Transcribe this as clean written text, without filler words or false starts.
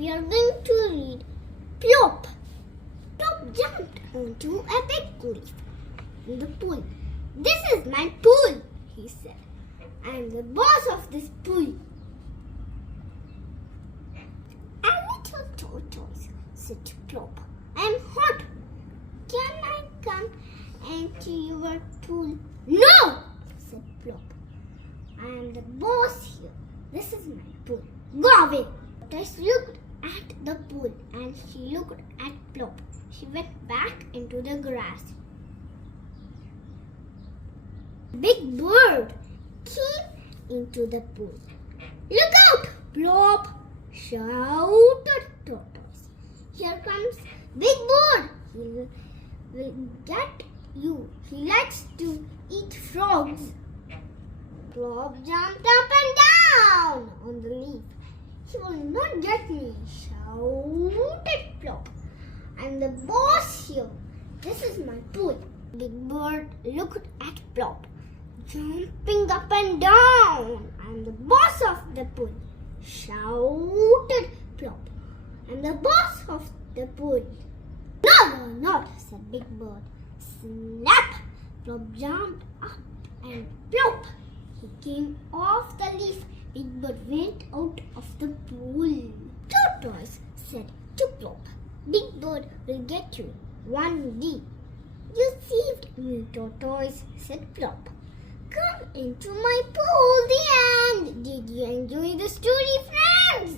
we are going to read PLOP. PLOP jumped onto a big leaf in the pool. "This is my pool," he said. "I am the boss of this pool." "A little tortoise," said PLOP. "I am hot. Can I come into your pool?" "No," said PLOP. "I am the boss here. This is my pool. Go away." Tortoise looked at the pool and she looked at PLOP. She went back into the grass. Big bird came into the pool. "Look out, PLOP!" shouted Tortoise. "Here comes Big Bird. He will get you. He likes to eat frogs." PLOP jumped up and down on the leaf. "He will not get me," shouted PLOP. "I'm the boss here. This is my pool." Big Bird looked at PLOP, jumping up and down. "I'm the boss of the pool," shouted PLOP. "I'm the boss of the pool." "No, you're not," said Big Bird. Snap! PLOP jumped up and plop! He came off the leaf. Big Bird went out of the pool. Tortoise said to PLOP, "Big Bird will get you one day." "You saved me, Tortoise," said PLOP. "Come into my pool." The end. Did you enjoy the story, friends?